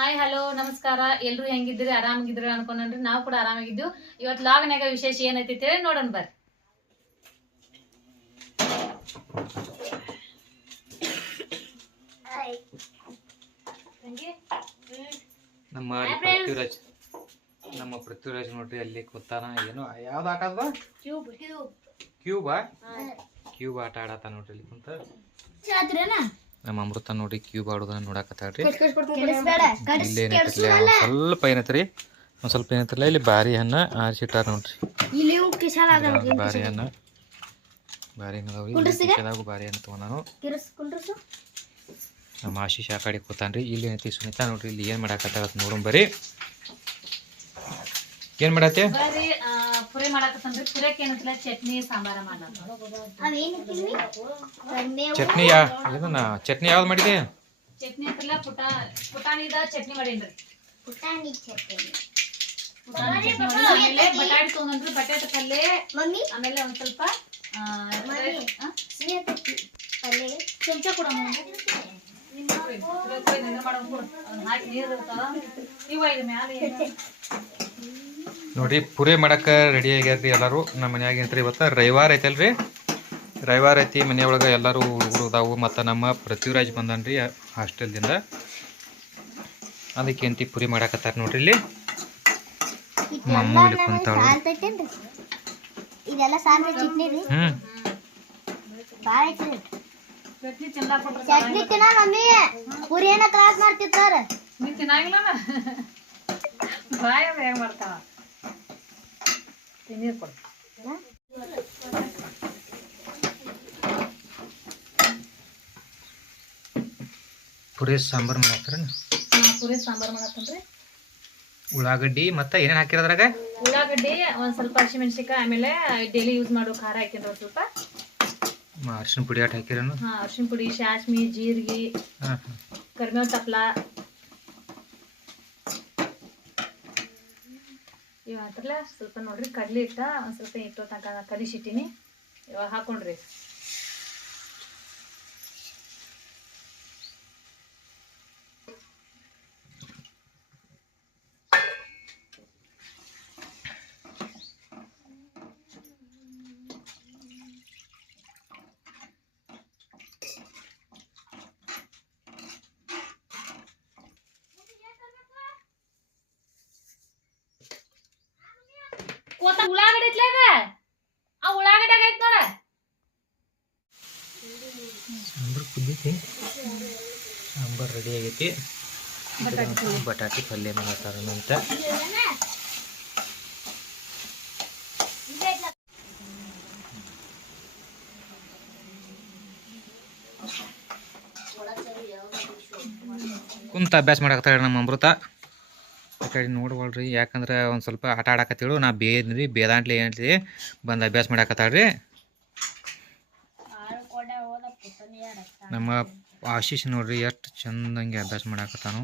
Hi hello ನಮಸ್ಕಾರ. ಎಲ್ರು ಹೆಂಗಿದ್ರಿ ಆರಾಮಾಗಿದ್ರಿ ಅನ್ಕೊಂಡ್ರಿ ನಾವು ಕೂಡ ಆರಾಮಾಗಿದ್ದು ಇವತ್ತು ಲಾಗ್ನಾಗ ವಿಶೇಷ ಏನೈತಿ ಹೇಳಿ ನೋಡೋಣ ಬರ್ರಿ. ನಮ್ಮ ಪೃಥ್ವಿರಾಜ್ ನಮ್ಮ ಪೃಥ್ವಿರಾಜ್ ನೋಡ್ರಿ ಅಲ್ಲಿ ಕೂತಾನ ಏನು ಯಾವ್ದು ಆಟ ಕ್ಯೂಬ್ ಕ್ಯೂಬಾ ಕ್ಯೂಬ್ ಆಟ ಆಡತ್ತ ನೋಡ್ರಿ ಅಲ್ಲಿ ಕುಂತ. ನಮ್ಮ ಅಮೃತ ನೋಡಿ ಕ್ಯೂಬ್ ಆಡೋದನ್ನ ನೋಡಕತ್ತಾಳ್ರಿ. ಇಲ್ಲಿ ಏನೈತ್ರಿ ಸ್ವಲ್ಪ ಏನೈತ್ರಿ ಒಂದ್ ಸ್ವಲ್ಪ ಏನೈತ್ರಲ್ಲ ಇಲ್ಲಿ ಬಾರಿ ಹಣ್ಣ ಆರಿಸಿಟ್ಟಾರ ನೋಡ್ರಿ. ಬಾರಿ ಹಣ್ಣ ಬಾರಿ ಹಣ್ಣು ಬಾರಿ ಹಣ್ಣು ತಗೊಂಡಾನು ನಮ್ಮ ಆಶೀಶ್ ಆ ಕಡೆ ಕೂತಾನ್ರಿ. ಇಲ್ಲಿ ಏನೈತಿ ಸುನೀತಾ ನೋಡ್ರಿ ಇಲ್ಲಿ ಏನ್ ಮಾಡಾಕತ್ತಾಳ ಬರ್ರಿ. ಏನ್ ಮಾಡತ್ತೆ? ಪುರಿ ಮಾಡಾಕತ್ತಂದ್ರಿ ಪುರಿಯಕ್ಕೆ ಏನಂತಿಲ್ಲ ಚಟ್ನಿ ಸಾಂಬಾರ ಚಟ್ನಿ ಯಾ ಇದನ್ನ ಚಟ್ನಿ ಯಾವ್ದು ಮಾಡಿದೆ ಚಟ್ನಿ ಅಂತಿಲ್ಲ ಪುಟ ಪುಟಾಣಿದ ಚಟ್ನಿ ಮಾಡೇನ್ರಿ. ಪುಟಾಣಿ ಚಟ್ನಿ. ಬಟಾಣಿ ತಗೊಂಡ್ರಿ ಬಟಾಟೆ ಪಲ್ಯ ಆಮೇಲೆ ಒಂದ್ ಸ್ವಲ್ಪ ಚಮಚ ಕೊಡ ಹಾಕಿ ಪೂರಿ ಮಾಡಕ್ಕೆ ರೆಡಿ ಆಗ್ಯಾರ್ರಿ ಎಲ್ಲರೂ. ನಮ್ಮ ಮನ್ಯಾಗ ಏನ್ರಿ ಇವತ್ತ ರವಿವಾರ ಐತಲ್ರಿ. ರವಿವಾರ ಐತಿ ಮನೆಯೊಳಗ ಎಲ್ಲರೂ ಹುಡುಗರು ಅದಾವು ಮತ್ತು ನಮ್ಮ ಪೃಥ್ವಿರಾಜ್ ಬಂದನ್ರಿ ಹಾಸ್ಟೆಲ್ದಿಂದ. ಅದಕ್ಕೆ ಅಂತಿ ಪುರಿ ಮಾಡಾಕತ್ತಾರ ನೋಡ್ರಿ ಇಲ್ಲಿ. ಮಮ್ಮ ಇಲ್ಲಿ ಕುಂತಾಳು. ಇದೆಲ್ಲ ಸಾಂದ್ರ ಚಟ್ನಿ ಹ್ಮ್ ಚಟ್ನಿ ಚೆಂದ ತಿನ್ನ ಮಮ್ಮಿ. ಪುರಿ ಏನ ಕ್ಲಾಸ್ ಮಾಡ್ತಿರ್ತಾರ ನೀನ್ ತಿನ್ನಂಗಿಲ್ಲ ಬಾಯ ಹೇಗ್ ಮಾಡ್ತಾವ ನೀರು ಕೊಡು. ಪುರಿ ಸಾಂಬಾರು ಮಾಡಾಕ್ತಾರ ಹಾ, ಪುರಿ ಸಾಂಬಾರ್ ಮಾಡತ್ತನ್ರಿ ಉಳ್ಳಾಗಡ್ಡಿ ಮತ್ತೆ ಏನೇನು ಹಾಕಿರೋದ್ರಾಗ? ಉಳ್ಳಾಗಡ್ಡಿ ಒಂದ್ ಸ್ವಲ್ಪ ಹಸಿಮೆಣ್ಸಿಕಾಯಿ ಆಮೇಲೆ ಡೈಲಿ ಯೂಸ್ ಮಾಡೋ ಖಾರ ಹಾಕಿನ್ರಿ ಸ್ವಲ್ಪ. ಅರ್ಶಿಣ ಪುಡಿ ಆಟ ಹಾಕಿರೋನು? ಹಾ ಅರ್ಶಿನ ಪುಡಿ ಶಾಸ್ಮಿ ಜೀರಿಗೆ ಹಾಂ ಹಾಂ. ಕರಿಬೇವು ತಪ್ಲ. ಇವ ಹತ್ರಲ್ಲ ಸ್ವಲ್ಪ ನೋಡ್ರಿ ಕಡ್ಲಿ ಇಟ್ಟ ಒಂದು ಸ್ವಲ್ಪ ಇಟ್ಟು ತನಕ ಕಲಿಸಿಟ್ಟಿನಿ. ಇವಾಗ ಹಾಕೊಂಡ್ರಿ ಕೋತ ಉಳ್ಳಾಗಡ್ಡಿ ಐತ್ಲ ಇದ ಆ ಉಳ್ಳಾಗಡ್ಡಿ ಆಗೈತ್ ನೋಡ ಸಾಂಬಾರು ಕುದ್ದೈತಿ ಸಾಂಬಾರು ರೆಡಿ ಆಗೈತಿ. ಬಟಾಟಿ. ಪಲ್ಯ ಮಾಡ್ತಾರ ಅಂತ ಕುಂತ ಅಭ್ಯಾಸ ಮಾಡಾಕತ್ತಾಳ ನಮ್ಮ ಅಮೃತ. ಆ ಕಡೆ ನೋಡ್ಬಾಳ್ರಿ ಯಾಕಂದ್ರೆ ಒಂದು ಸ್ವಲ್ಪ ಆಟ ಆಡಾಕತ್ತಿಳು ನಾ ಬೇದ್ರಿ ಬೇದಾಂಟ್ಲಿ ಏನಂತ್ಲಿ ಬಂದು ಅಭ್ಯಾಸ ಮಾಡಾಕತ್ತಾಳ್ರಿ. ನಮ್ಮ ಆಶೀಶ್ ನೋಡ್ರಿ ಎಷ್ಟು ಚಂದಂಗೆ ಅಭ್ಯಾಸ ಮಾಡಾಕತ್ತಾನು.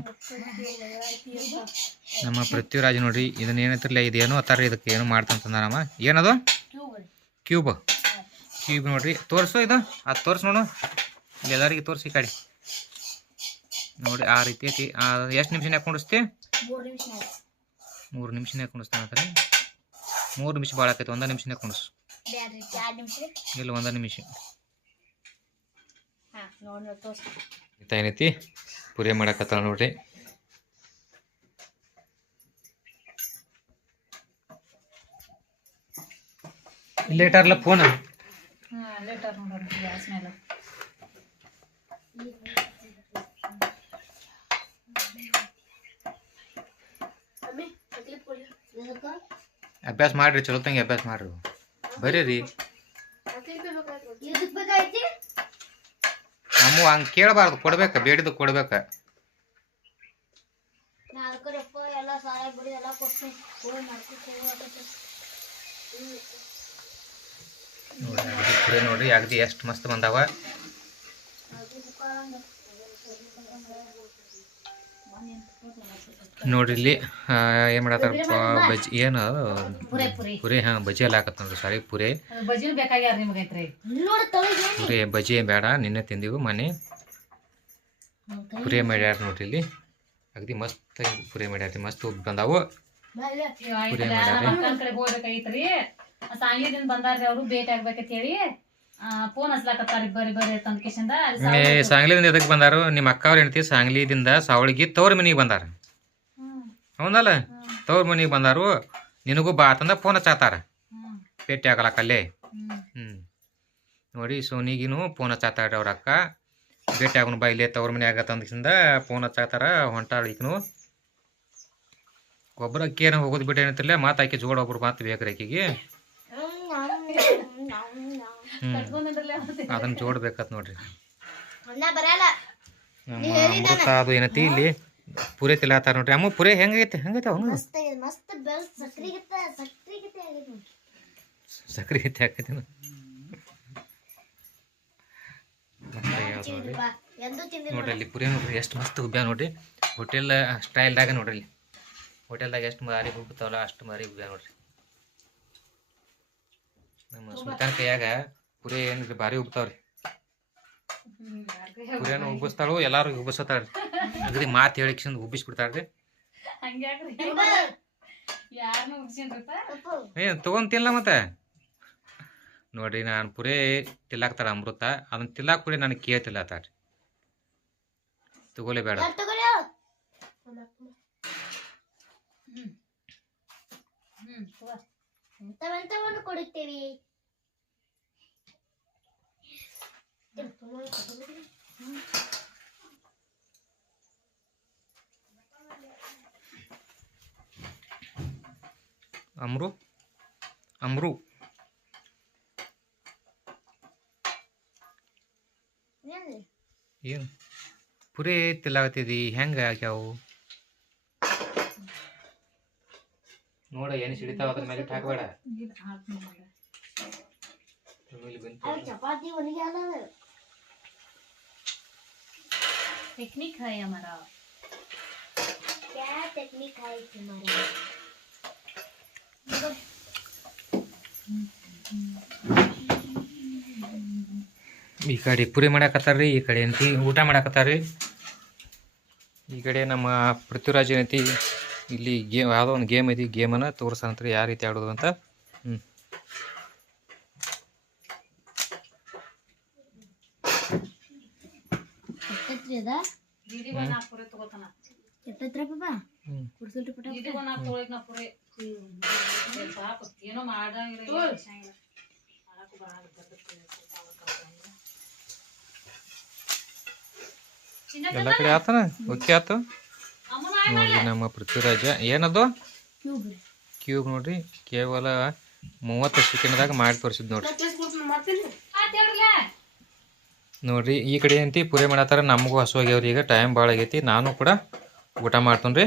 ನಮ್ಮ ಪೃಥ್ವಿರಾಜ್ ನೋಡ್ರಿ, ಇದನ್ನ ಏನೈತಿರ್ಲ ಇದೇನು ಅತ್ತಾರ ಇದಕ್ಕೆ ಏನು ಮಾಡ್ತಂತಂದಾರಮ್ಮ ಏನದು? ಕ್ಯೂಬ್. ಕ್ಯೂಬ್ ನೋಡ್ರಿ, ತೋರಿಸು ಇದು. ಅದು ತೋರ್ಸು ನೋಡು. ಎಲ್ಲರಿಗೆ ತೋರಿಸಿ ಕಡೆ. ನೋಡಿ, ಆ ರೀತಿ ಐತಿ. ಎಷ್ಟು ನಿಮಿಷನ್ಯಾಗ ಕುಂಡಿಸ್ತಿ? ಮೂರು ನಿಮಿಷ ಮೂರು ನಿಮಿಷನ್ಯಾಗ ಕುಂಡಿಸ್ತಾನತ್ರಿ ಮೂರು ನಿಮಿಷ ಭಾಳ ಆಕೈತಿ, ಒಂದ ನಿಮಿಷ ಇಲ್ಲ, ಒಂದೇ ನಿಮಿಷ. ಏನೈತಿ? ಪೂರಿ ಮಾಡಕತ್ತಾಳ ನೋಡ್ರಿ. ಲೇಟರ್ಲ ಫೋನ್ ಅಭ್ಯಾಸ ಮಾಡ್ರಿ ಚಲೋ ತಂಗಿ ಅಭ್ಯಾಸ ಮಾಡ್ರಿ. ಬರೀರಿ. ಇದಕ್ ನಮ್ಮ ಹಂಗೆ ಕೇಳಬಾರ್ದು ಕೊಡ್ಬೇಕ ಬೇಡಿದು ಕೊಡ್ಬೇಕ. ನೋಡ್ರಿ ಅಗದಿ ಎಷ್ಟು ಮಸ್ತ್ ಬಂದಾವ. ನೋಡ್ರಿ ಇಲ್ಲಿ ಏನು ಮಾಡತ್ತಾರಪ್ಪ ಬಜ್ಜಿ ಏನು ಪುರಿ ಹಾಂ ಬಜ್ಜಿ ಎಲ್ಲ ಹಾಕತ್ ನೋಡ್ರಿ ಸಾರಿ ಪುರಿ. ಪುರಿ ಬಜ್ಜಿ ಏನ್ ಬೇಡ ನಿನ್ನೆ ತಿಂದೀವಿ ಮನೆ. ಪುರಿ ಮಾಡ್ಯಾರ ನೋಡ್ರಿ ಇಲ್ಲಿ. ಅಗದಿ ಮಸ್ತ್ ಪುರಿ ಮಾಡ್ಯಾರ ಮಸ್ತ್ ಉಬ್ಬಿ ಬಂದಾವು. ಪುರಿ ಮಾಡ್ಯಾರ ಬಂದಾರ್ರಿ ಅವರು ಭೇಟಿ ಆಗ್ಬೇಕಂತ ಹೇಳಿ. ಫೋನ್ ಹಚ್ಲಾಕತ್ತಾರ ಬರ್ರಿ ಬರ್ರಿ ತಂದ ಕಿಶಿಂದ ಏ ಸಾಂಗ್ಲಿದಿಂದ ಎದಕ್ಕೆ ಬಂದಾರು? ನಿಮ್ಮ ಅಕ್ಕ ಅವ್ರ ಹೆಂಡತಿ ಸಾಂಗ್ಲಿದಿಂದ ಸಾವಳಿಗೆ ತವ್ರ ಮನೆಗೆ ಬಂದಾರ. ಹೌದಲ್ಲ? ತವ್ರ ಮನೆಗೆ ಬಂದಾರು. ನಿನಗೂ ಬಾ ಅಂತಂದ ಫೋನ್ ಹಚ್ಚಾತಾರ. ಭೇಟಿ ಆಗಲಕ್ಕಲ್ಲೇ ಹ್ಞೂ ನೋಡಿ ಸೋನಿಗಿನೂ ಫೋನ್ ಹಚ್ಚಾತಾರ ಅವ್ರ ಅಕ್ಕ. ಭೇಟಿ ಆಗೋನು ಬಾ ಇಲ್ಲೇ ತವ್ರ ಮನೆ ಆಗತ್ತಂದಿಂದ ಫೋನ್ ಹಚ್ಚಾತಾರ ಹೊಂಟಾಳ ಈಗಿನು ಒಬ್ಬರ ಏನೋ ಹೋಗೋದು ಬಿಟ್ಟು ಏನಂತಿರಲಿಲ್ಲ? ಮಾತು ಆಕಿ ಜೋಡ ಒಬ್ರು ಮಾತು ಬೇಕ್ರಿ ಆಕಿಗೆ. ಅದನ್ನ ಜೋಡ್ಬೇಕತ್ ನೋಡ್ರಿ. ಅಮೃತ ಅದು ಏನತಿ ಇಲ್ಲಿ? ಪುರಿ ತಿಲಾತಾರ ನೋಡ್ರಿ. ಅಮ್ಮ ಪುರಿ ಹೆಂಗೈತೆ? ಹೆಂಗೈತೆ ನೋಡಿ. ಸಕ್ರೆ ಐತೆ ಹಾಕೈತೆ ನೋಡ್ರಿ. ಅಲ್ಲಿ ಪುರಿ ನೋಡ್ರಿ ಎಷ್ಟು ಮಸ್ತ್ ಉಬ್ಬ್ಯಾ ನೋಡ್ರಿ. ಹೋಟೆಲ್ ಸ್ಟೈಲ್ದಾಗ ನೋಡ್ರಿ ಇಲ್ಲಿ ಹೋಟೆಲ್ದಾಗ ಎಷ್ಟು ಮಾರಿ ಉಬ್ಬುತ್ತಾವಲ್ಲ ಅಷ್ಟು ಮಾರಿ ಉಬ್ಬ್ಯಾ ನೋಡ್ರಿ. ನಮ್ಮ ಸುಲ್ತಾನ್ ಕೈಯಾಗ ಪುರಿ ಏನ್ರಿ ಭಾರಿ ಉಬ್ತಾವ್ರಿ ಪುರಿಯನ್ನು ಉಬ್ಬಿಸ್ತಾಳು ಎಲ್ಲಾರು ಉಬ್ಬಿಸ್ತಾಳ್ರಿ. ಅಗದಿ ಮಾತು ಹೇಳಿಕ್ಸಿಂದ ಉಬ್ಬಿಸ್ಬಿಡ್ತಾಳ್ರಿ. ಹಂಗ್ಯಾಕ್ರಿ ಯಾರನ್ನ ಮುಗಿಸಿನ್ರಪ್ಪ ಅಪ್ಪು, ಏ ತಗೊಂತಿಲ್ಲ ಮತ್ತೆ? ನೋಡ್ರಿ ನಾನು ಪುರಿ ತಿಲ್ಲಾಕ್ತಾರ ಅಮೃತ. ಅದನ್ನ ತಿಲ್ಲಾಕ್ ಪುರಿ ನನಗೆ ಕೇಳ್ತಿಲ್ಲ ತಾಡ್ರಿ ತಗೋಲೇಬೇಡ ಬೇಡ. ಕೊಡುತ್ತೇವೆ? ಅಮ್ರು ಅಮ್ರು ಏನ್ರಿ? ಏನು ಪುರಿ ತಿಲ್ಲಾಗತ್ತಿದಿ ಹೆಂಗ ಆಗ್ಯಾವು ನೋಡ ಏನು ಸಿಡಿತಾವ ಅದ್ರ ಮೇಲೆ ಹಾಕಬೇಡ ಇದ್ ಹಾಕ್ತೀನಿ ನೋಡು. ಅವ್ ಚಪಾತಿ ಒಣಗಿ ಅಲ್ಲ ಟೆಕ್ನಿಕ್ ಹೈ ಹಮಾರಾ ಕ್ಯಾ ಟೆಕ್ನಿಕ್ है तुम्हारा ಈ ಕಡೆ ಪುರಿ ಮಾಡಾಕತ್ತಾರ್ರಿ ಈ ಕಡೆ ಏನತಿ ಊಟ ಮಾಡಾಕತ್ತಾರ್ರಿ. ಈ ಕಡೆ ನಮ್ಮ ಪೃಥ್ವಿರಾಜ್ ಏನೈತಿ ಇಲ್ಲಿ ಗೇಮ್ ಯಾವುದೋ ಒಂದು ಗೇಮ್ ಐತಿ ಗೇಮನ್ನು ರೀ ಯಾವ ರೀತಿ ಆಡೋದು ಅಂತ. ಹ್ಞೂ ಪಾಪ ಹ್ಞೂ ಕುಡ್ಸಲ್ರಿ ಪಟ ಪಾಪ ಏನೋ ಮಾಡಂಗಿಲ್ಲ. ಮಾಡಕ್ಕೂ ಎಲ್ಲ ಕಡೆ ಆತನ? ಓಕೆ ಆತು? ನೋಡ್ರಿ ನಮ್ಮ ಪೃಥ್ವಿರಾಜ. ಏನದು? ಕ್ಯೂಬ್. ನೋಡ್ರಿ ಕೇವಲ ಮೂವತ್ತು ಸೆಕೆಂಡ್ದಾಗ ಮಾಡಿ ತೋರಿಸಿದ್ ನೋಡ್ರಿ. ನೋಡ್ರಿ ಈ ಕಡೆ ಏನ್ತಿ ಪೂರೆ ಮಾಡತ್ತಾರ ನಮಗೂ ಹಸು ಆಗ್ಯಾವ್ರಿ. ಈಗ ಟೈಮ್ ಭಾಳ ಆಗೈತಿ. ನಾನು ಕೂಡ ಊಟ ಮಾಡ್ತೀನಿ ರೀ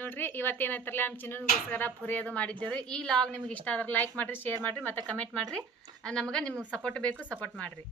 ನೋಡ್ರಿ ಇವತ್ತೇನಾಯ್ತಾರಲ್ಲ ನಮ್ಮ ಚಿನ್ನಗೋಸ್ಕರ ಪುರಿ ಅದು ಮಾಡಿದ್ದೇವ್ರಿ. ಈ ಲಾಗ್ ನಿಮ್ಗೆ ಇಷ್ಟ ಆದ್ರೆ ಲೈಕ್ ಮಾಡಿರಿ ಶೇರ್ ಮಾಡಿರಿ, ಮತ್ತೆ ಕಮೆಂಟ್ ಮಾಡಿರಿ. ನಮ್ಗೆ ನಿಮ್ಗೆ ಸಪೋರ್ಟ್ ಬೇಕು ಸಪೋರ್ಟ್ ಮಾಡಿರಿ.